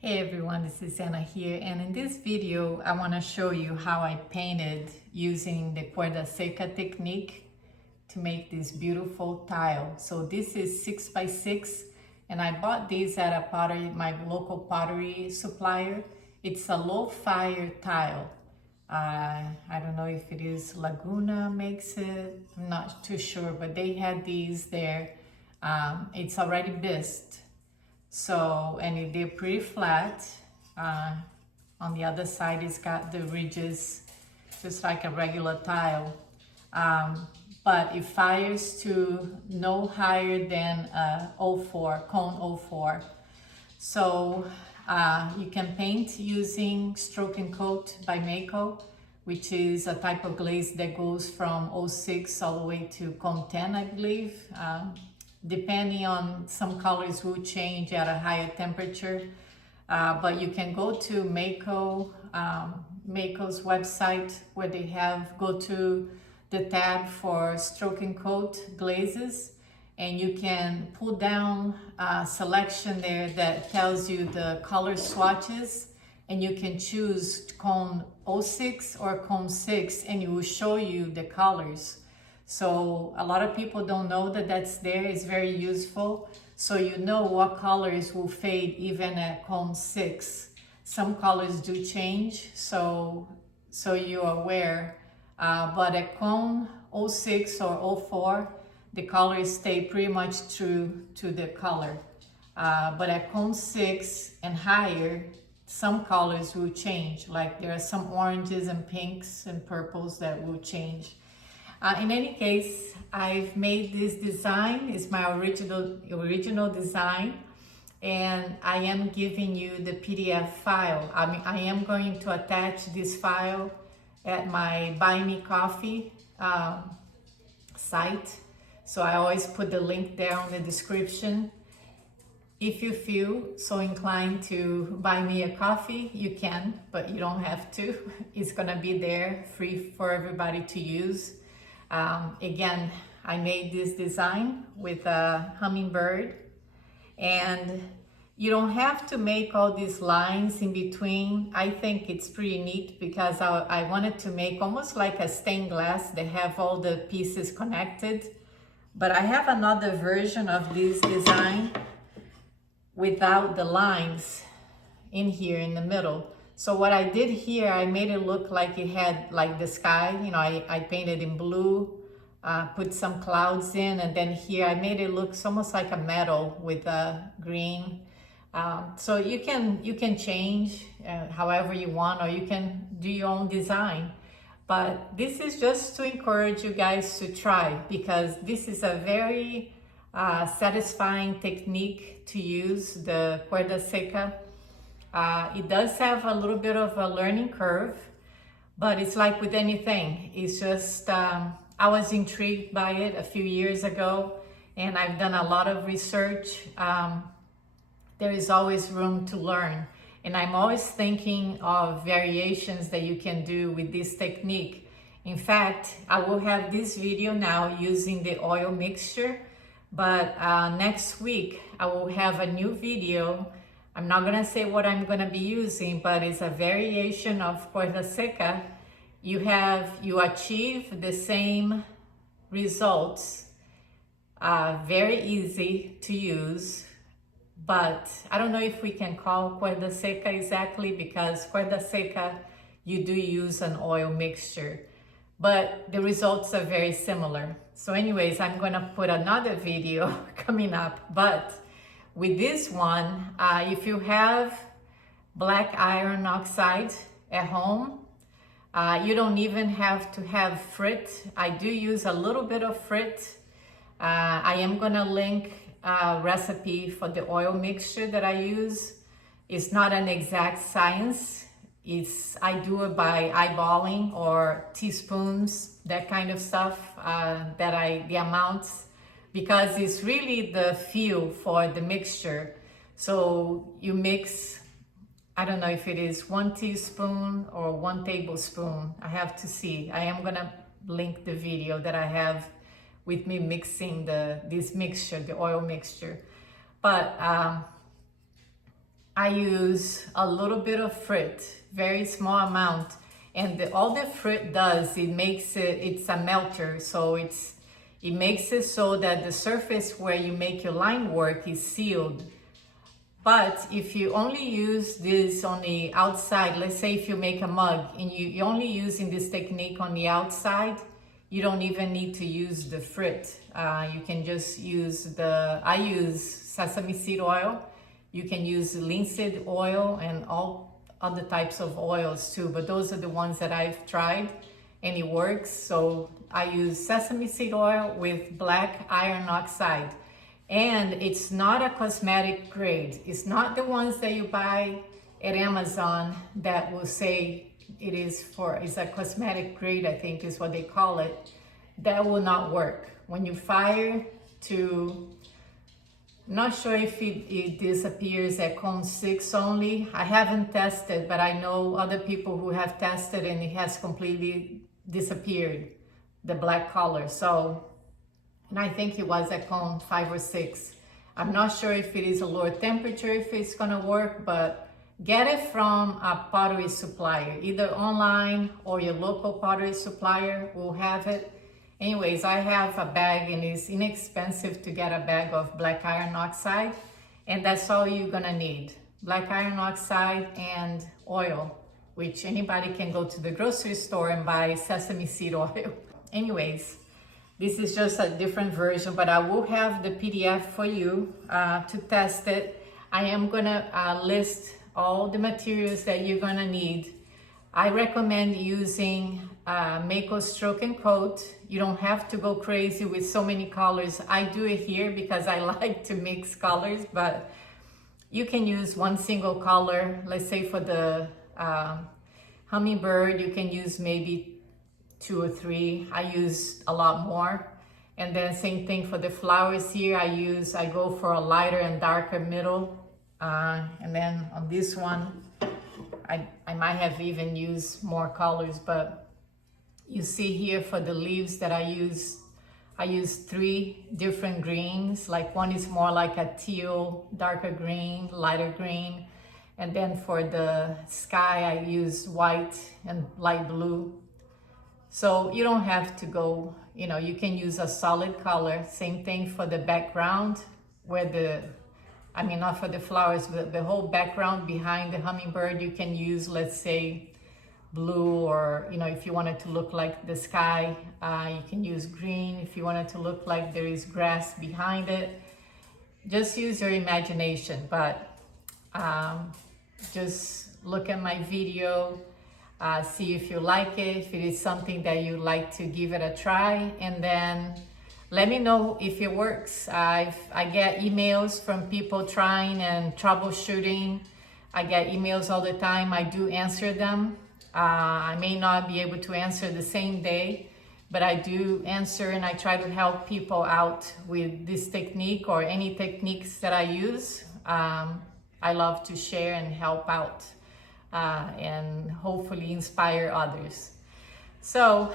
Hey everyone, this is Anna here, and in this video I want to show you how I painted using the Cuerda Seca technique to make this beautiful tile. So this is 6x6 and I bought these at a pottery, my local pottery supplier. It's a low fire tile. I don't know if it is Laguna makes it, I'm not too sure, but they had these there. It's already bisqued. So, and they're pretty flat. On the other side, it's got the ridges, just like a regular tile. But it fires to no higher than 04, cone 04. So you can paint using Stroke and Coat by Mayco, which is a type of glaze that goes from 06 all the way to cone 10, I believe. Depending on some colors will change at a higher temperature, but you can go to Mayco's website where they have, go to the tab for Stroke and Coat glazes, and you can pull down a selection there that tells you the color swatches, and you can choose cone 06 or cone 6 and it will show you the colors. So a lot of people don't know that that's there. It's very useful. So you know what colors will fade even at cone 6. Some colors do change, so you're aware. But at cone 06 or 04, the colors stay pretty much true to the color. But at cone 6 and higher, some colors will change. Like there are some oranges and pinks and purples that will change. In any case, I've made this design. It's my original design, and I am giving you the PDF file. I am going to attach this file at my Buy Me Coffee site. So I always put the link there on the description. If you feel so inclined to buy me a coffee, you can, but you don't have to. It's gonna be there free for everybody to use. Again, I made this design with a hummingbird, and you don't have to make all these lines in between. I think it's pretty neat because I wanted to make almost like a stained glass that have all the pieces connected. But I have another version of this design without the lines in here in the middle. So what I did here, I made it look like it had like the sky, you know, I painted in blue, put some clouds in, and then here I made it look almost like a metal with green. So you can change however you want, or you can do your own design. But this is just to encourage you guys to try, because this is a very satisfying technique to use, the Cuerda Seca. It does have a little bit of a learning curve, but it's like with anything. It's just, I was intrigued by it a few years ago, and I've done a lot of research. There is always room to learn, and I'm always thinking of variations that you can do with this technique. In fact, I will have this video now using the oil mixture, but next week I will have a new video. I'm not gonna say what I'm gonna be using, but it's a variation of Cuerda Seca. You achieve the same results, very easy to use, but I don't know if we can call Cuerda Seca exactly, because Cuerda Seca, you do use an oil mixture, but the results are very similar. So anyways, I'm gonna put another video coming up, but with this one, if you have black iron oxide at home, you don't even have to have frit. I do use a little bit of frit. I am gonna link a recipe for the oil mixture that I use. It's not an exact science. I do it by eyeballing or teaspoons, that kind of stuff, the amounts, because it's really the feel for the mixture. So you mix, I don't know if it is 1 teaspoon or 1 tablespoon. I have to see. I am gonna link the video that I have with me mixing this mixture, the oil mixture. But I use a little bit of fruit, very small amount. And all the fruit does, it's a melter. So it makes it so that the surface where you make your line work is sealed. But if you only use this on the outside, let's say if you make a mug and you're only using this technique on the outside, you don't even need to use the fruit. You can just use I use sesame seed oil. You can use linseed oil and all other types of oils too, but those are the ones that I've tried and it works. So I use sesame seed oil with black iron oxide. And it's not a cosmetic grade. It's not the ones that you buy at Amazon that will say it's a cosmetic grade, I think is what they call it. That will not work. When you fire not sure if it disappears at cone 6 only. I haven't tested, but I know other people who have tested and it has completely disappeared, the black color. And I think it was at cone 5 or 6. I'm not sure if it is a lower temperature, if it's gonna work, but get it from a pottery supplier, either online or your local pottery supplier will have it. Anyways, I have a bag and it's inexpensive to get a bag of black iron oxide. And that's all you're gonna need. Black iron oxide and oil, which anybody can go to the grocery store and buy sesame seed oil. Anyways, this is just a different version, but I will have the PDF for you to test it. I am gonna list all the materials that you're gonna need. I recommend using Mayco Stroke and Coat. You don't have to go crazy with so many colors. I do it here because I like to mix colors, but you can use one single color. Let's say for the hummingbird, you can use maybe 2 or 3. I use a lot more. And then same thing for the flowers here. I go for a lighter and darker middle. And then on this one, I might have even used more colors, but you see here for the leaves that I use 3 different greens. Like one is more like a teal, darker green, lighter green. And then for the sky, I use white and light blue. So you don't have to go, you can use a solid color. Same thing for the background where not for the flowers, but the whole background behind the hummingbird, you can use, let's say, blue, or, if you want it to look like the sky, you can use green. If you want it to look like there is grass behind it, just use your imagination. But just look at my video, see if you like it, if it is something that you like to give it a try, and then let me know if it works. I get emails from people trying and troubleshooting. I get emails all the time. I do answer them. I may not be able to answer the same day, but I do answer and I try to help people out with this technique or any techniques that I use. I love to share and help out and hopefully inspire others. So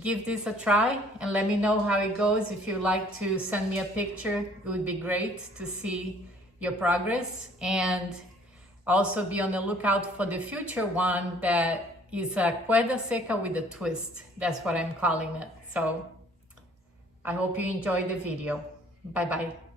give this a try and let me know how it goes. If you'd like to send me a picture, it would be great to see your progress. And also be on the lookout for the future one that is a Cuerda Seca with a twist. That's what I'm calling it. So I hope you enjoyed the video. Bye-bye.